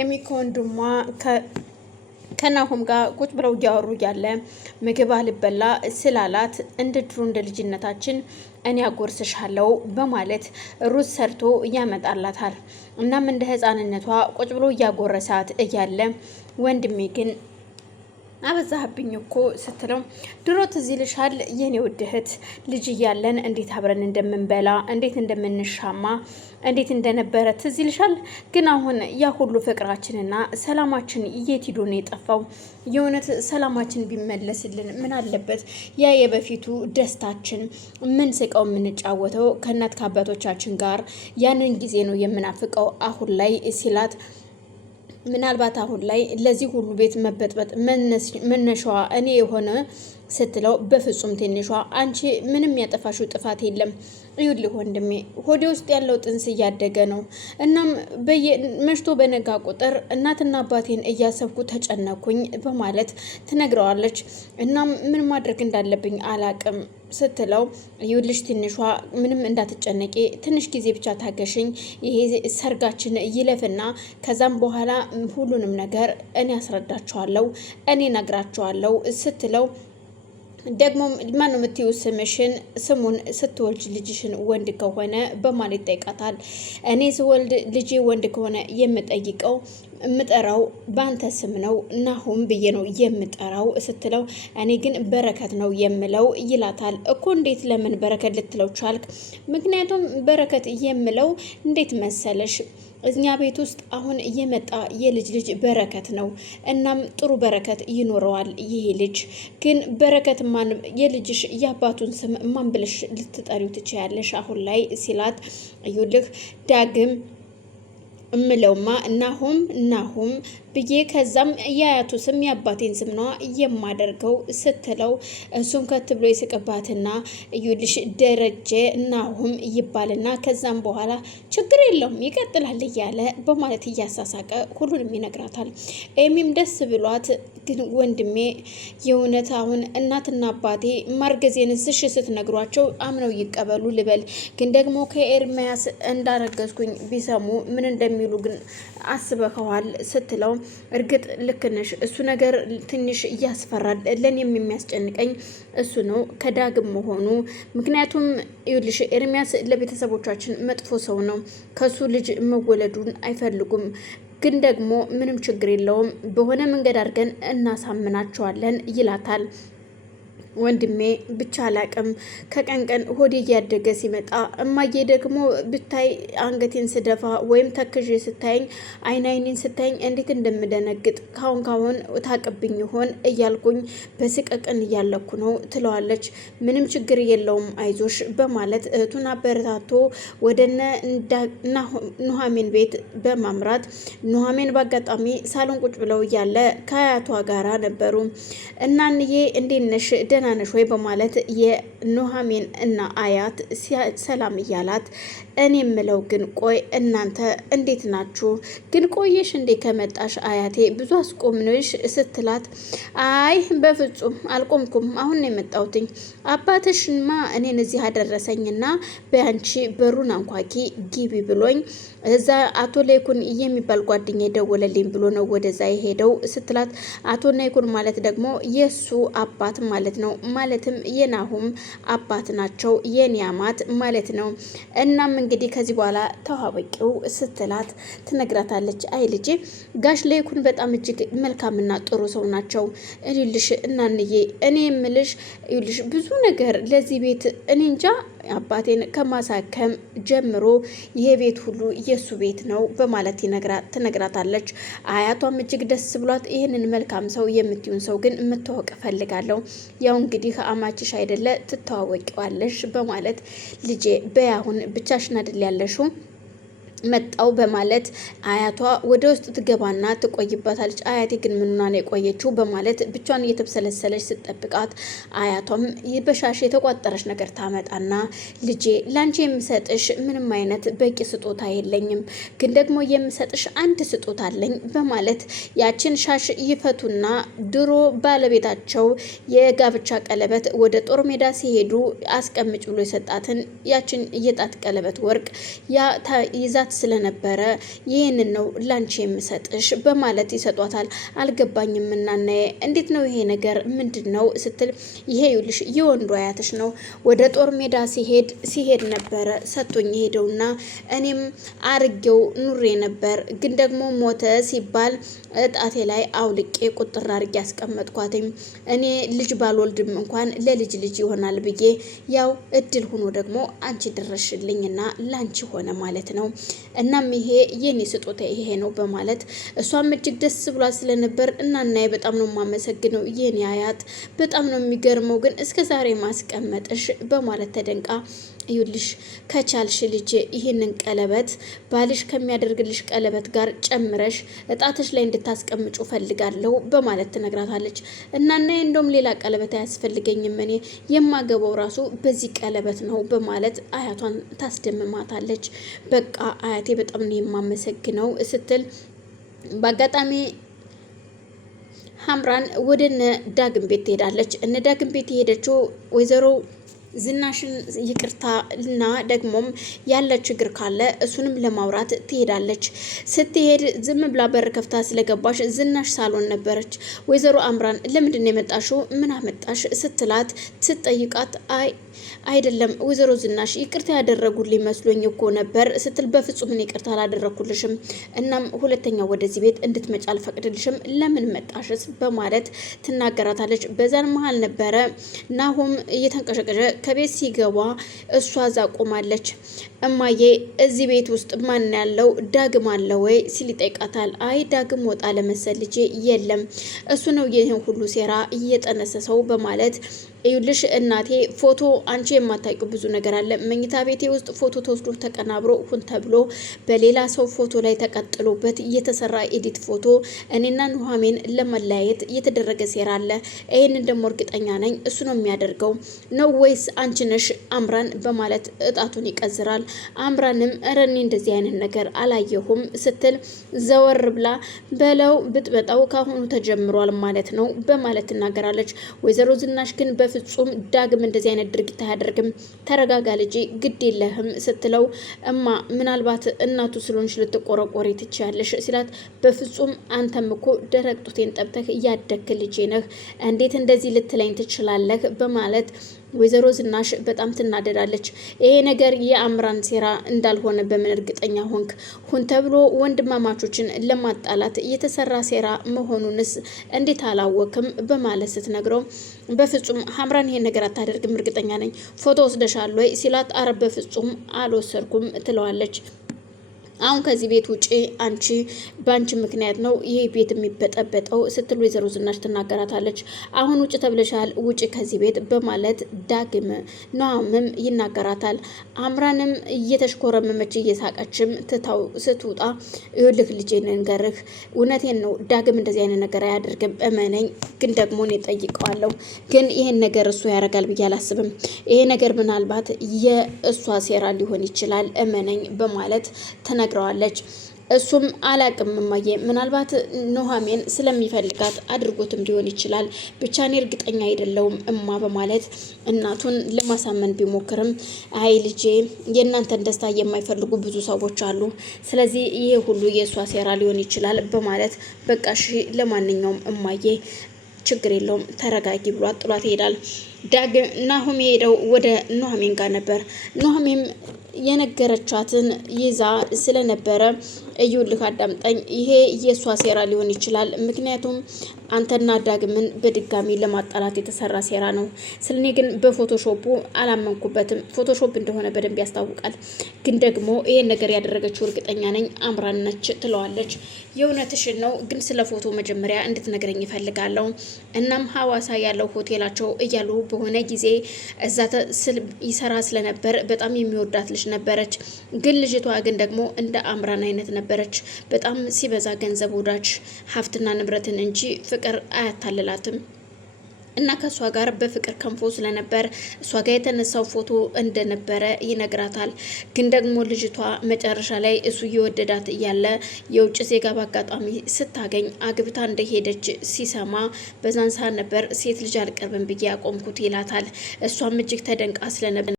ኤሚ ከወንድሟ ከናሆም ጋር ቁጭ ብለው እያወሩ እያለ ምግብ አልበላ ስላላት እንደ ድሮ እንደ ልጅነታችን እኔ አጎርስሻለሁ በማለት ሩዝ ሰርቶ ያመጣላታል። እናም እንደ ህፃንነቷ ቁጭ ብሎ እያጎረሳት እያለ ወንድሜ ግን አበዛህብኝ እኮ ስትለው ድሮ ትዝ ይልሻል የኔ ውድ እህት ልጅ እያለን እንዴት አብረን እንደምንበላ እንዴት እንደምንሻማ እንዴት እንደነበረ ትዝ ይልሻል። ግን አሁን ያ ሁሉ ፍቅራችንና ሰላማችን የት ሄዶ ነው የጠፋው? የእውነት ሰላማችን ቢመለስልን ምን አለበት? ያ የበፊቱ ደስታችን ምን ስቀው የምንጫወተው ከእናት ከአባቶቻችን ጋር ያንን ጊዜ ነው የምናፍቀው አሁን ላይ ሲላት ምናልባት አሁን ላይ ለዚህ ሁሉ ቤት መበጥበጥ መነሻዋ እኔ የሆነ ስትለው በፍጹም ትንሿ አንቺ ምንም ያጠፋሽው ጥፋት የለም። ይኸውልህ ወንድሜ ሆዴ ውስጥ ያለው ጥንስ እያደገ ነው። እናም መሽቶ በነጋ ቁጥር እናትና አባቴን እያሰብኩ ተጨነኩኝ በማለት ትነግረዋለች። እናም ምን ማድረግ እንዳለብኝ አላቅም ስትለው ይኸውልሽ ትንሿ ምንም እንዳትጨነቂ ትንሽ ጊዜ ብቻ ታገሽኝ፣ ይሄ ሰርጋችን ይለፍና ከዛም በኋላ ሁሉንም ነገር እኔ አስረዳቸዋለሁ፣ እኔ ነግራቸዋለሁ ስትለው ደግሞ ማን የምትይው ስምሽን ስሙን ስትወልጅ ልጅሽን ወንድ ከሆነ በማለት ይጠይቃታል። እኔ ስወልድ ልጄ ወንድ ከሆነ የምጠይቀው የምጠራው ባንተ ስም ነው ናሆም ብዬ ነው የምጠራው ስትለው እኔ ግን በረከት ነው የምለው ይላታል። እኮ እንዴት ለምን በረከት ልትለው ቻልክ? ምክንያቱም በረከት የምለው እንዴት መሰለሽ እኛ ቤት ውስጥ አሁን እየመጣ የልጅ ልጅ በረከት ነው። እናም ጥሩ በረከት ይኖረዋል። ይሄ ልጅ ግን በረከት ማን የልጅሽ የአባቱን ስም ማን ብለሽ ልትጠሪው ትችያለሽ አሁን ላይ ሲላት እዩልህ ዳግም እምለውማ ናሆም ብዬ ከዛም የአያቱ ስም የአባቴን ስም ነው የማደርገው ስትለው እሱም ከት ብሎ ይስቅባትና እዩልሽ ደረጀ ናሆም ይባልና ከዛም በኋላ ችግር የለውም ይቀጥላል እያለ በማለት እያሳሳቀ ሁሉንም ይነግራታል። ኤሚም ደስ ብሏት ግን ወንድሜ የእውነት አሁን እናትና አባቴ ማርገዜን ስሽ ስትነግሯቸው አምነው ይቀበሉ ልበል፣ ግን ደግሞ ከኤርሚያስ እንዳረገዝኩኝ ቢሰሙ ምን እንደሚሉ ግን አስበኸዋል ስትለው እርግጥ ልክ ነሽ፣ እሱ ነገር ትንሽ እያስፈራል። ለኔም የሚያስጨንቀኝ እሱ ነው ከዳግም መሆኑ። ምክንያቱም ይኸውልሽ ኤርሚያስ ለቤተሰቦቻችን መጥፎ ሰው ነው፣ ከሱ ልጅ መወለዱን አይፈልጉም። ግን ደግሞ ምንም ችግር የለውም በሆነ መንገድ አድርገን እናሳምናቸዋለን ይላታል። ወንድሜ ብቻ አላቅም ከቀን ቀን ሆዴ እያደገ ሲመጣ እማዬ ደግሞ ብታይ አንገቴን ስደፋ ወይም ተክዤ ስታይኝ አይኔን ስታይኝ እንዴት እንደምደነግጥ ካሁን ታቅብኝ ይሆን እያልኩኝ በስቀቅን እያለኩ ነው ትለዋለች። ምንም ችግር የለውም አይዞሽ በማለት እህቱን አበረታቶ ወደነ ኑሐሚን ቤት በማምራት ኑሐሚን በአጋጣሚ ሳሎን ቁጭ ብለው እያለ ከአያቷ ጋራ ነበሩ። እናንዬ እንዴት ነሽ ደህና ነሽ ወይ በማለት የኑሐሚን እና አያት ሰላም እያላት እኔ የምለው ግን ቆይ እናንተ እንዴት ናችሁ? ግን ቆየሽ እንዴ ከመጣሽ አያቴ ብዙ አስቆምንሽ ስትላት አይ በፍጹም አልቆምኩም አሁን ነው የመጣሁትኝ። አባትሽማ እኔን እዚህ አደረሰኝና በአንቺ በሩን አንኳኪ ግቢ ብሎኝ እዛ አቶ ላይኩን የሚባል ጓደኛ የደወለልኝ ብሎ ነው ወደዛ የሄደው ስትላት አቶ ላይኩን ማለት ደግሞ የሱ አባት ማለት ነው፣ ማለትም የናሆም አባት ናቸው የኔ አማት ማለት ነው። እናም እንግዲህ ከዚህ በኋላ ተዋወቂው ስትላት ትነግራታለች። አይ ልጄ ጋሽ ላይኩን በጣም እጅግ መልካምና ጥሩ ሰው ናቸው። እልልሽ እናንዬ እኔ የምልሽ ይልሽ ብዙ ነገር ለዚህ ቤት እኔ እንጃ አባቴን ከማሳከም ጀምሮ ይሄ ቤት ሁሉ የሱ ቤት ነው በማለት ትነግራታለች። አያቷም እጅግ ደስ ብሏት ይህንን መልካም ሰው የምትዩን ሰው ግን የምታወቅ ፈልጋለሁ፣ ያው እንግዲህ አማችሽ አይደለ ትተዋወቂዋለሽ በማለት ልጄ በያሁን ብቻሽን አይደል ያለሽው መጣው በማለት አያቷ ወደ ውስጥ ትገባና ትቆይባታለች። አያቴ ግን ምንና ነው የቆየችው በማለት ብቻዋን እየተብሰለሰለች ስትጠብቃት አያቷም በሻሽ የተቋጠረች ነገር ታመጣና ልጄ ላንቺ የምሰጥሽ ምንም አይነት በቂ ስጦታ የለኝም፣ ግን ደግሞ የምሰጥሽ አንድ ስጦታ አለኝ በማለት ያችን ሻሽ ይፈቱና ድሮ ባለቤታቸው የጋብቻ ቀለበት ወደ ጦር ሜዳ ሲሄዱ አስቀምጭ ብሎ የሰጣትን ያችን የጣት ቀለበት ወርቅ ይዛ ስለነበረ ይህንን ነው ላንቺ የምሰጥሽ በማለት ይሰጧታል። አልገባኝም እናናዬ እንዴት ነው ይሄ ነገር ምንድን ነው ስትል ይሄ ይኸውልሽ የወንዱ አያትሽ ነው ወደ ጦር ሜዳ ሲሄድ ነበረ ሰጥቶኝ ሄደውና እኔም አርጌው ኑሬ ነበር ግን ደግሞ ሞተ ሲባል እጣቴ ላይ አውልቄ ቁጥር አርጌ ያስቀመጥኳትኝ እኔ ልጅ ባልወልድም እንኳን ለልጅ ልጅ ይሆናል ብዬ ያው እድል ሆኖ ደግሞ አንቺ ድረሽልኝና ላንቺ ሆነ ማለት ነው። እናም ይሄ የኔ ስጦታ ይሄ ነው በማለት እሷም እጅግ ደስ ብሏት ስለነበር እናናዬ በጣም ነው የማመሰግነው የኔ አያት በጣም ነው የሚገርመው ግን እስከ ዛሬ ማስቀመጥሽ በማለት ተደንቃ ይኸውልሽ ከቻልሽ ልጅ ይህንን ቀለበት ባልሽ ከሚያደርግልሽ ቀለበት ጋር ጨምረሽ እጣትሽ ላይ እንድታስቀምጩ ፈልጋለሁ በማለት ትነግራታለች። እናና እንደውም ሌላ ቀለበት አያስፈልገኝም እኔ የማገባው ራሱ በዚህ ቀለበት ነው በማለት አያቷን ታስደምማታለች። በቃ አያቴ በጣም ነው የማመሰግነው ስትል በአጋጣሚ ሀምራን ወደ እነ ዳግም ቤት ትሄዳለች። እነ ዳግም ቤት የሄደችው ወይዘሮ ዝናሽን ይቅርታ እና ደግሞም ያለ ችግር ካለ እሱንም ለማውራት ትሄዳለች። ስትሄድ ዝም ብላ በር ከፍታ ስለገባሽ ዝናሽ ሳሎን ነበረች። ወይዘሮ አምራን ለምንድን ነው የመጣሽው? ምን አመጣሽ? ስትላት ስትጠይቃት አይደለም ወይዘሮ ዝናሽ ይቅርታ ያደረጉልኝ መስሎኝ እኮ ነበር ስትል በፍጹም እኔ ይቅርታ አላደረኩልሽም። እናም ሁለተኛ ወደዚህ ቤት እንድትመጪ አልፈቅድልሽም። ለምን መጣሽስ? በማለት ትናገራታለች። በዛን መሀል ነበረ ናሆም እየተንቀሸቀሸ ከቤት ሲገባ እሷ እዛ ቆማለች። እማዬ እዚህ ቤት ውስጥ ማን ያለው ዳግም አለ ወይ ሲል ይጠይቃታል። አይ ዳግም ወጣ ለመሰል ልጄ የለም እሱ ነው ይህን ሁሉ ሴራ እየጠነሰሰው በማለት ይኸውልሽ እናቴ ፎቶ አንቺ የማታውቂው ብዙ ነገር አለ። መኝታ ቤቴ ውስጥ ፎቶ ተወስዶ ተቀናብሮ ሁን ተብሎ በሌላ ሰው ፎቶ ላይ ተቀጥሎበት የተሰራ ኤዲት ፎቶ እኔና ኑሐሚን ለመለያየት የተደረገ ሴራ አለ። ይሄንን ደግሞ እርግጠኛ ነኝ እሱ ነው የሚያደርገው ነው ወይስ አንቺ ነሽ አምራን? በማለት እጣቱን ይቀዝራል። አምራንም እረኔ እንደዚህ አይነት ነገር አላየሁም ስትል ዘወር ብላ በለው ብጥበጣው ካሁኑ ተጀምሯል ማለት ነው በማለት ትናገራለች። ወይዘሮ ዝናሽ ግን በፍጹም ዳግም እንደዚህ አይነት ድርጊት አያደርግም፣ ተረጋጋ ልጄ ግድ የለህም ስትለው እማ ምናልባት እናቱ ስለሆንሽ ልትቆረቆሪ ትችያለሽ ሲላት በፍጹም አንተም እኮ ደረቅ ጡቴን ጠብተህ እያደግክ ልጄ ነህ እንዴት እንደዚህ ልትለኝ ትችላለህ? በማለት ወይዘሮ ዝናሽ በጣም ትናደዳለች። ይሄ ነገር የአምራን ሴራ እንዳልሆነ በምን እርግጠኛ ሆንክ? ሁን ተብሎ ወንድማማቾችን ለማጣላት የተሰራ ሴራ መሆኑንስ እንዴት አላወክም? በማለት ስትነግረው በፍጹም አምራን ይሄን ነገር አታደርግም እርግጠኛ ነኝ። ፎቶ ወስደሻል ወይ ሲላት አረ በፍጹም አልወሰድኩም ትለዋለች። አሁን ከዚህ ቤት ውጪ አንቺ በአንቺ ምክንያት ነው ይሄ ቤት የሚበጠበጠው ስትል ወይዘሮ ዝናሽ ትናገራታለች። አሁን ውጭ ተብለሻል ውጪ ከዚህ ቤት በማለት ዳግም ኑሐሚንም ይናገራታል። አምራንም እየተሽኮረመመች እየሳቀችም ትታው ስትወጣ ይኸውልህ ልጄ ንገርህ እውነቴን ነው ዳግም እንደዚህ አይነት ነገር አያደርግም እመነኝ። ግን ደግሞ እኔ እጠይቀዋለሁ ግን ይሄን ነገር እሱ ያደርጋል ብዬ አላስብም። ይሄ ነገር ምናልባት የእሷ ሴራ ሊሆን ይችላል እመነኝ በማለት ተነግረዋለች። እሱም አላቅም እማዬ ምናልባት ኑሐሚን ስለሚፈልጋት አድርጎትም ሊሆን ይችላል ብቻ እኔ እርግጠኛ አይደለሁም እማ በማለት እናቱን ለማሳመን ቢሞክርም አይ ልጄ የእናንተን ደስታ የማይፈልጉ ብዙ ሰዎች አሉ፣ ስለዚህ ይሄ ሁሉ የእሷ ሴራ ሊሆን ይችላል በማለት በቃ እሺ ለማንኛውም እማዬ ችግር የለውም ተረጋጊ ብሏት ጥሏት ይሄዳል። ዳግም ናሆም የሄደው ወደ ኑሐሚን ጋር ነበር። ኑሐሚን የነገረቻትን ይዛ ስለነበረ እዩልህ አዳምጠኝ፣ ይሄ የእሷ ሴራ ሊሆን ይችላል ምክንያቱም አንተና ዳግምን በድጋሚ ለማጣላት የተሰራ ሴራ ነው። ስለኔ ግን በፎቶሾፑ አላመንኩበትም። ፎቶሾፕ እንደሆነ በደንብ ያስታውቃል። ግን ደግሞ ይሄን ነገር ያደረገችው እርግጠኛ ነኝ አምራን ነች ትለዋለች። የእውነትሽን ነው ግን ስለ ፎቶ መጀመሪያ እንድትነግረኝ ይፈልጋለሁ። እናም ሐዋሳ ያለው ሆቴላቸው እያሉ በሆነ ጊዜ እዛ ይሰራ ስለነበር በጣም የሚወዳት ልጅ ነበረች። ግን ልጅቷ ግን ደግሞ እንደ አምራን አይነት ነበረች። በጣም ሲበዛ ገንዘብ ወዳጅ ሀብትና ንብረትን እንጂ ፍቅር አያታልላትም። እና ከእሷ ጋር በፍቅር ከንፎ ስለነበር እሷ ጋር የተነሳው ፎቶ እንደነበረ ይነግራታል። ግን ደግሞ ልጅቷ መጨረሻ ላይ እሱ እየወደዳት እያለ የውጭ ዜጋ በአጋጣሚ ስታገኝ አግብታ እንደሄደች ሲሰማ በዛን ሰዓት ነበር ሴት ልጅ አልቀርብም ብዬ ያቆምኩት ይላታል። እሷም እጅግ ተደንቃ ስለነበር